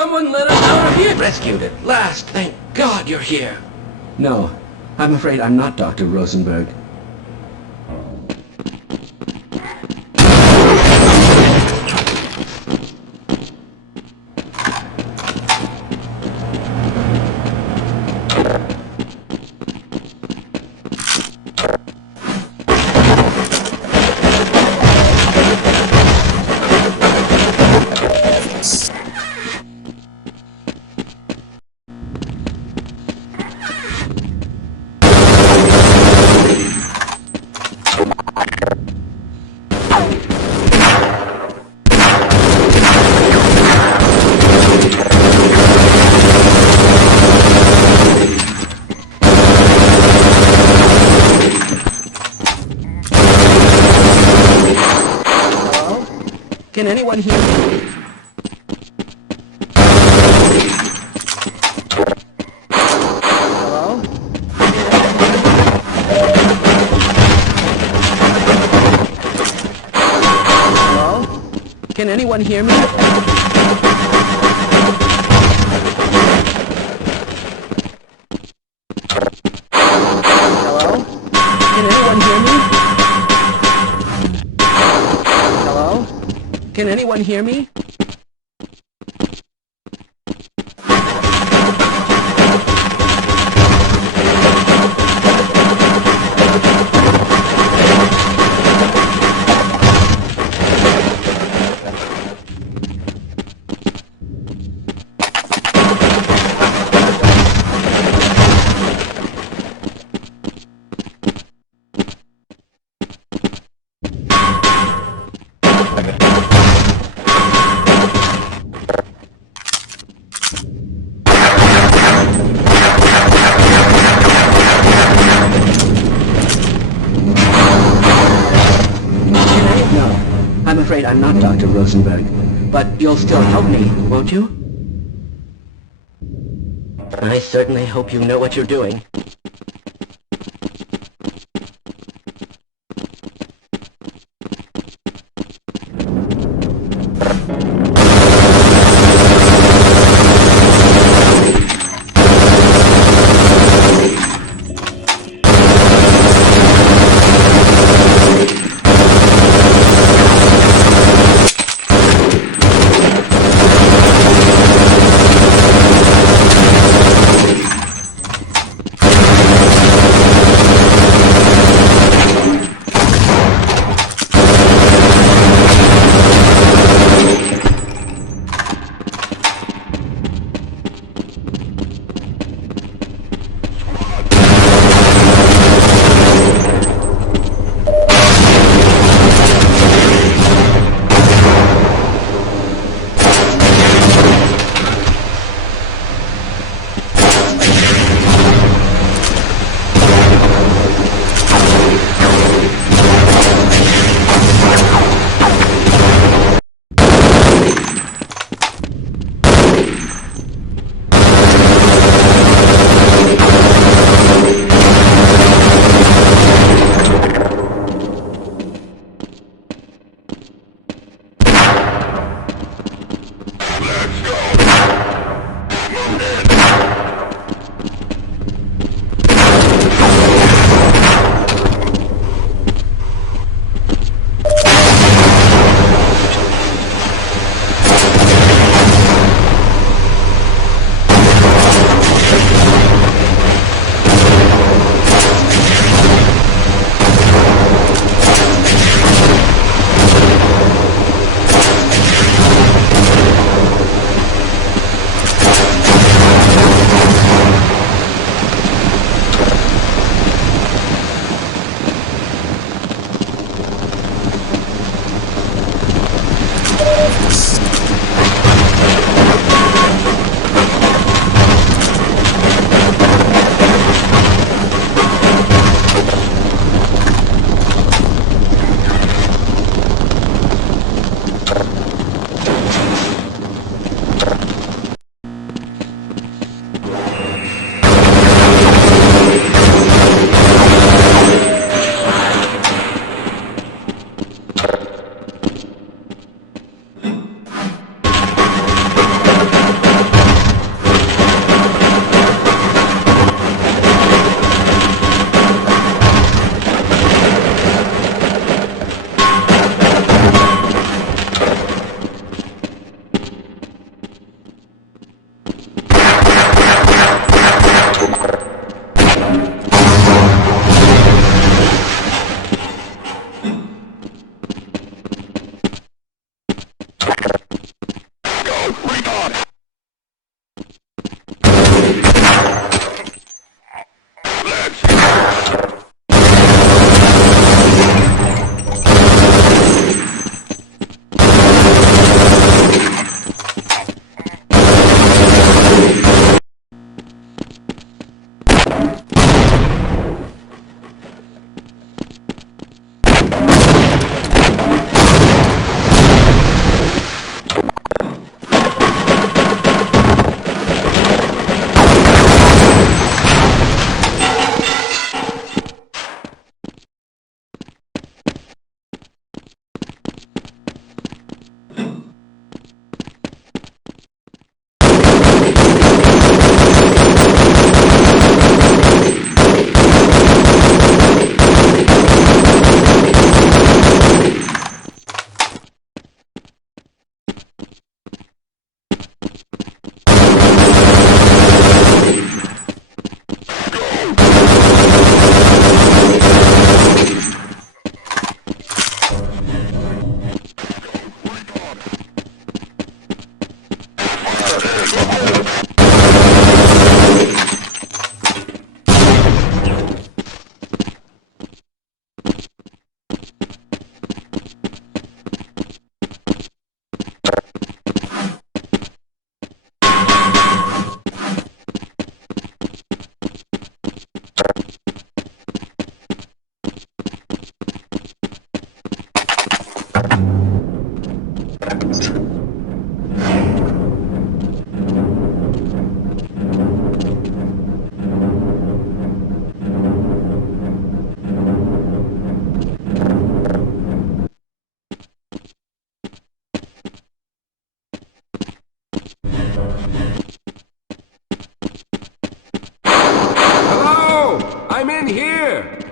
Someone let us out of here! Rescued at last! Thank God you're here! No, I'm afraid I'm not Dr. Rosenberg. Can anyone hear me? Hello? Hello? Can anyone hear me? Hello? Can anyone hear me? Hello? Can anyone hear me? I'm afraid I'm not Dr. Rosenberg, but you'll still help me, won't you? I certainly hope you know what you're doing.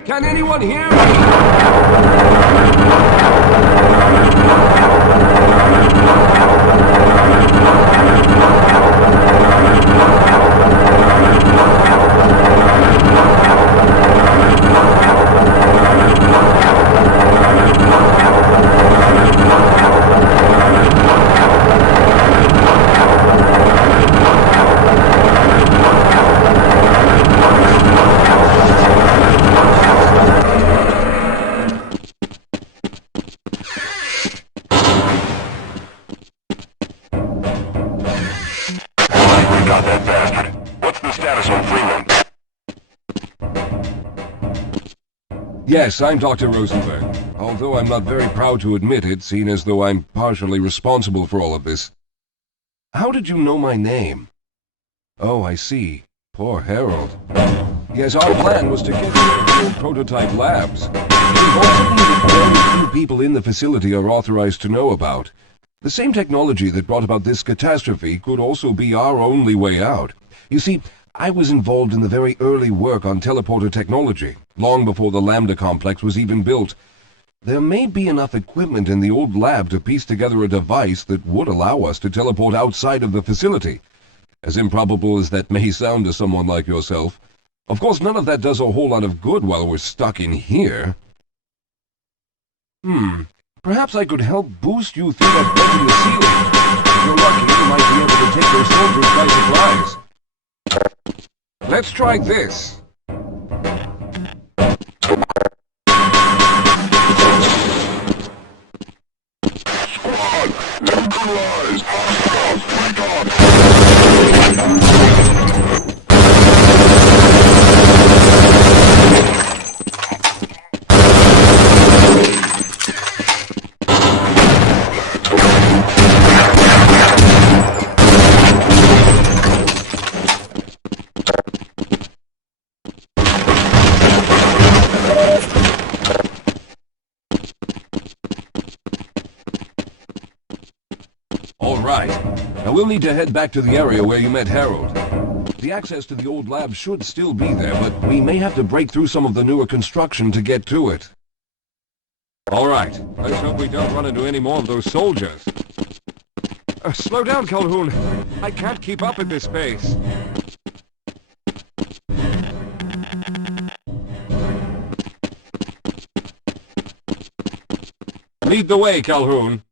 Can anyone hear me? We got that bastard. What's the status on Freeman? Yes, I'm Dr. Rosenberg. Although I'm not very proud to admit it, seeing as though I'm partially responsible for all of this. How did you know my name? Oh, I see. Poor Harold. Yes, our plan was to get to the old prototype labs. Possibly the very few people in the facility are authorized to know about. The same technology that brought about this catastrophe could also be our only way out. You see, I was involved in the very early work on teleporter technology, long before the Lambda complex was even built. There may be enough equipment in the old lab to piece together a device that would allow us to teleport outside of the facility. As improbable as that may sound to someone like yourself. Of course, none of that does a whole lot of good while we're stuck in here. Perhaps I could help boost you through that vent in the ceiling. If you're lucky, you might be able to take those soldiers by surprise. Let's try this. Squad! Neutralize! Hostiles! Recon! All right. Now we'll need to head back to the area where you met Harold. The access to the old lab should still be there, but we may have to break through some of the newer construction to get to it. All right. Let's hope we don't run into any more of those soldiers. Slow down, Calhoun. I can't keep up at this pace. Lead the way, Calhoun.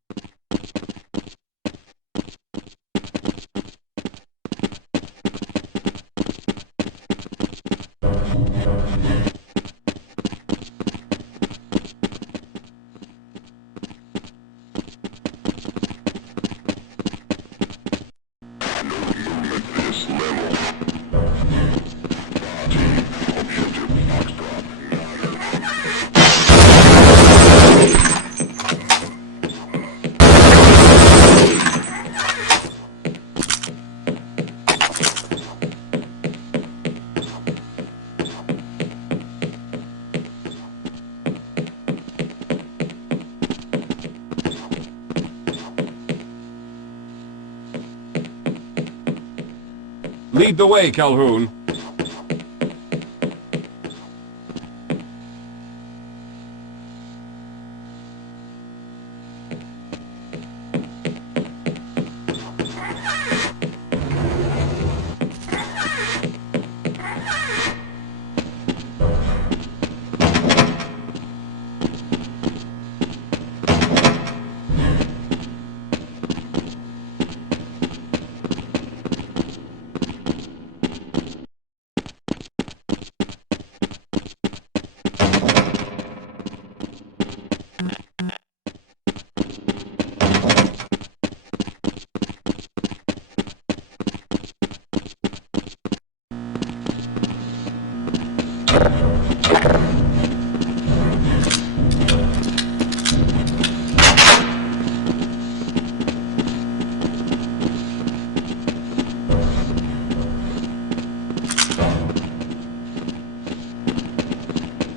This level. Objective Foxtrot. Lead the way, Calhoun.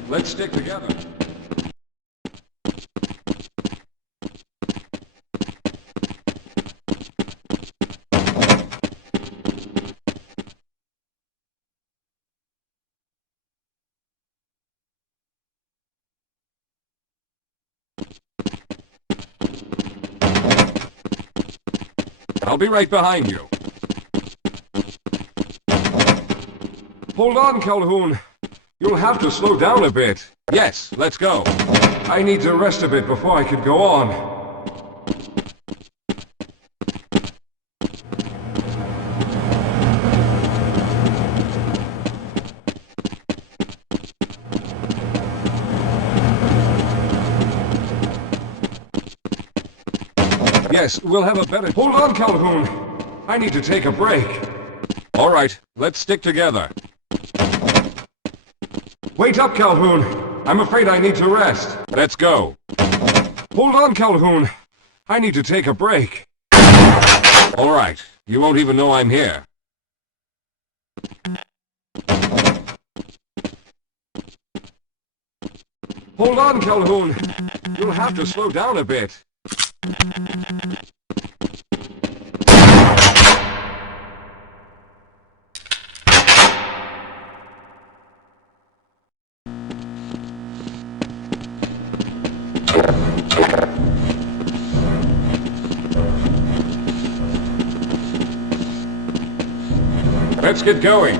Let's stick together. I'll be right behind you. Hold on, Calhoun. You'll have to slow down a bit. Yes, let's go. I need to rest a bit before I could go on. Yes, we'll have a better... Hold on, Calhoun! I need to take a break. All right, let's stick together. Wait up, Calhoun! I'm afraid I need to rest. Let's go. Hold on, Calhoun! I need to take a break. All right, you won't even know I'm here. Hold on, Calhoun! You'll have to slow down a bit. Let's get going.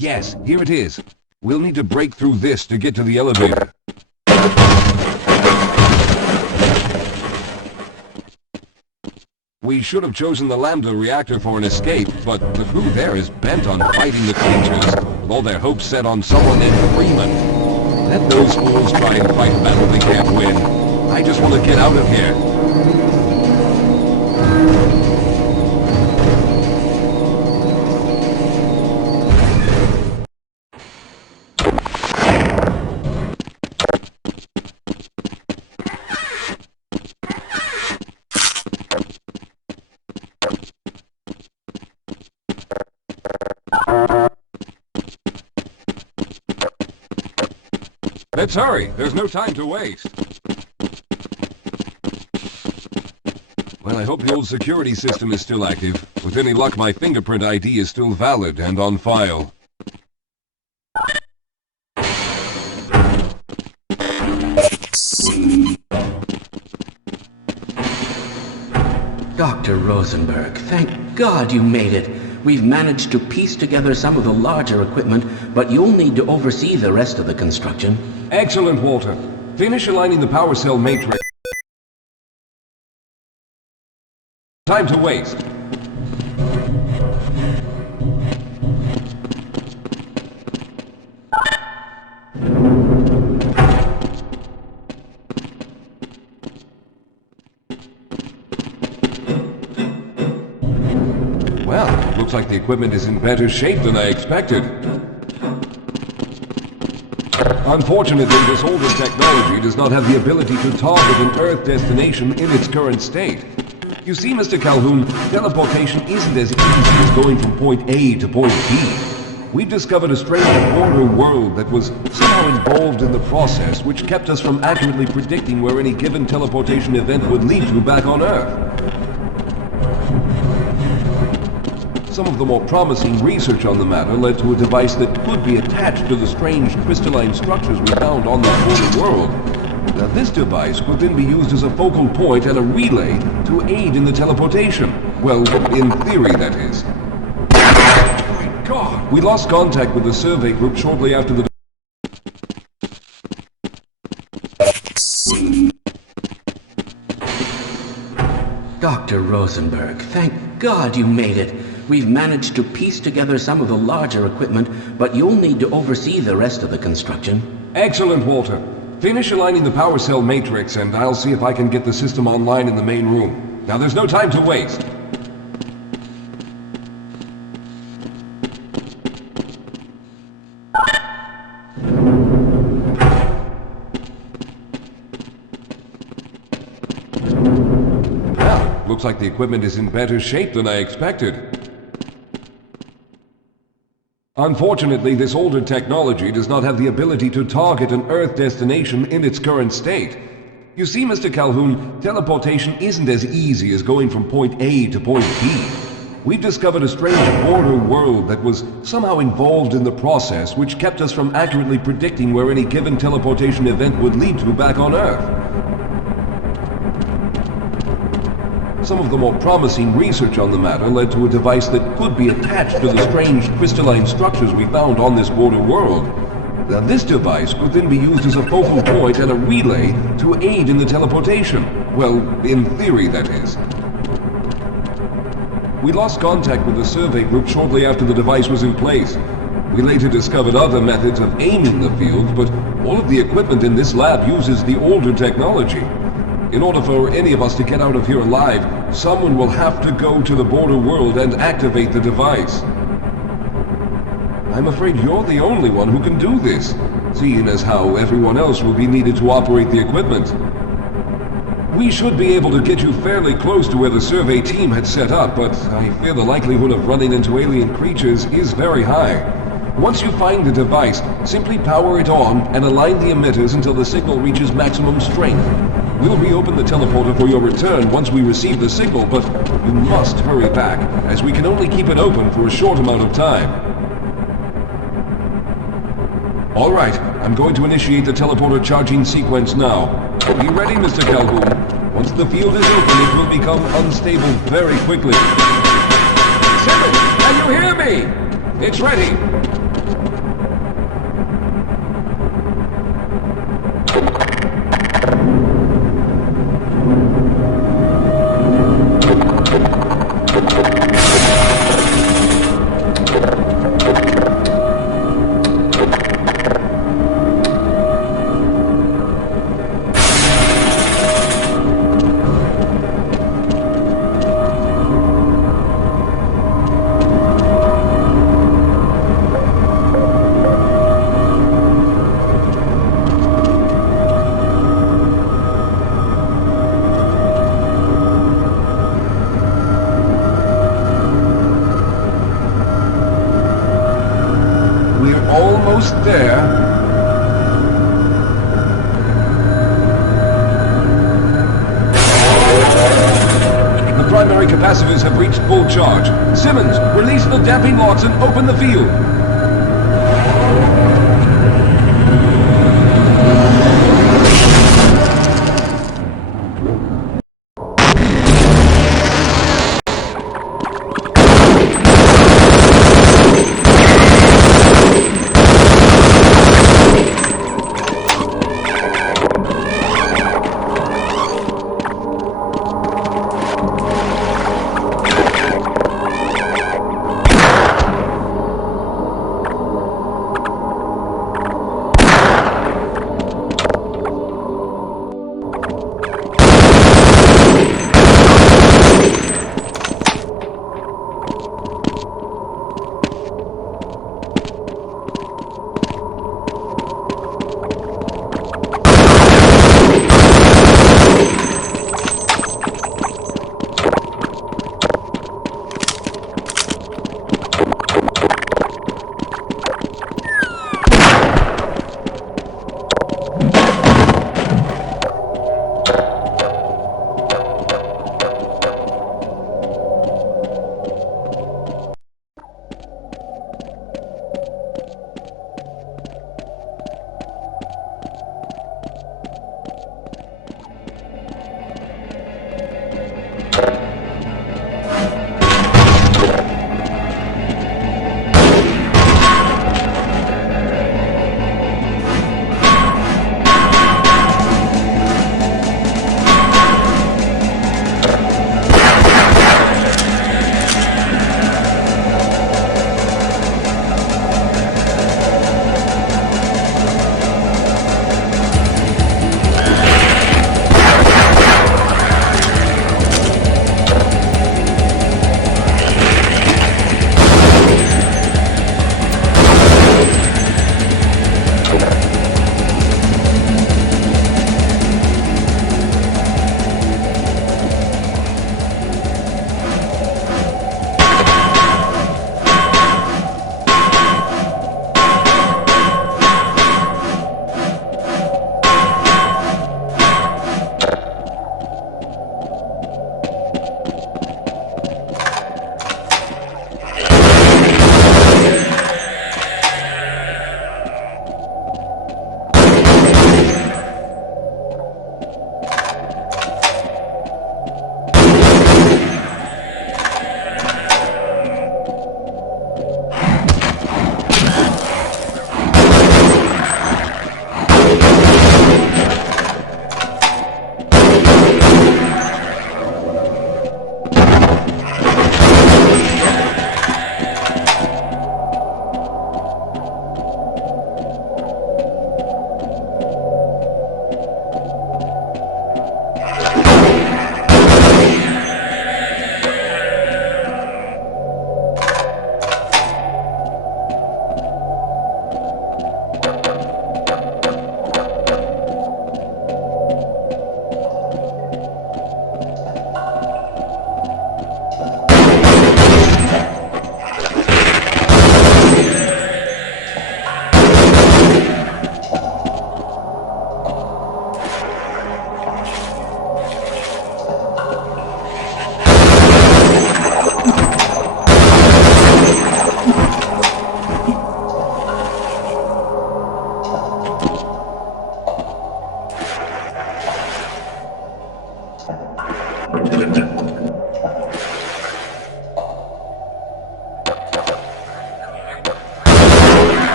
Yes, here it is. We'll need to break through this to get to the elevator. We should have chosen the Lambda reactor for an escape, but the crew there is bent on fighting the creatures, with all their hopes set on someone named Freeman. Let those fools try and fight a battle they can't win. I just want to get out of here. Let's hurry. There's no time to waste. Well, I hope the old security system is still active. With any luck, my fingerprint ID is still valid and on file. Dr. Rosenberg, thank God you made it. We've managed to piece together some of the larger equipment, but you'll need to oversee the rest of the construction. Excellent, Walter. Finish aligning the power cell matrix. Time to waste. Well, looks like the equipment is in better shape than I expected. Unfortunately, this older technology does not have the ability to target an Earth destination in its current state. You see, Mr. Calhoun, teleportation isn't as easy as going from point A to point B. We've discovered a strange border world that was somehow involved in the process, which kept us from accurately predicting where any given teleportation event would lead to back on Earth. Some of the more promising research on the matter led to a device that could be attached to the strange crystalline structures we found on this border world. Now, this device could then be used as a focal point and a relay to aid in the teleportation. Well, in theory, that is. My God! We lost contact with the survey group shortly after the... Dr. Rosenberg, thank God you made it. We've managed to piece together some of the larger equipment, but you'll need to oversee the rest of the construction. Excellent, Walter. Finish aligning the power cell matrix, and I'll see if I can get the system online in the main room. Now, there's no time to waste. Looks like the equipment is in better shape than I expected. Unfortunately, this older technology does not have the ability to target an Earth destination in its current state. You see, Mr. Calhoun, teleportation isn't as easy as going from point A to point B. We've discovered a strange border world that was somehow involved in the process, which kept us from accurately predicting where any given teleportation event would lead to back on Earth. Some of the more promising research on the matter led to a device that could be attached to the strange crystalline structures we found on this border world. Now, this device could then be used as a focal point and a relay to aid in the teleportation. Well, in theory, that is. We lost contact with the survey group shortly after the device was in place. We later discovered other methods of aiming the fields, but all of the equipment in this lab uses the older technology. In order for any of us to get out of here alive, someone will have to go to the border world and activate the device. I'm afraid you're the only one who can do this, seeing as how everyone else will be needed to operate the equipment. We should be able to get you fairly close to where the survey team had set up, but I fear the likelihood of running into alien creatures is very high. Once you find the device, simply power it on and align the emitters until the signal reaches maximum strength. We'll reopen the teleporter for your return once we receive the signal, but you must hurry back, as we can only keep it open for a short amount of time. All right, I'm going to initiate the teleporter charging sequence now. Be ready, Mr. Calhoun. Once the field is open, it will become unstable very quickly. Simmons, can you hear me? It's ready. Almost there. The primary capacitors have reached full charge. Simmons, release the damping locks and open the field.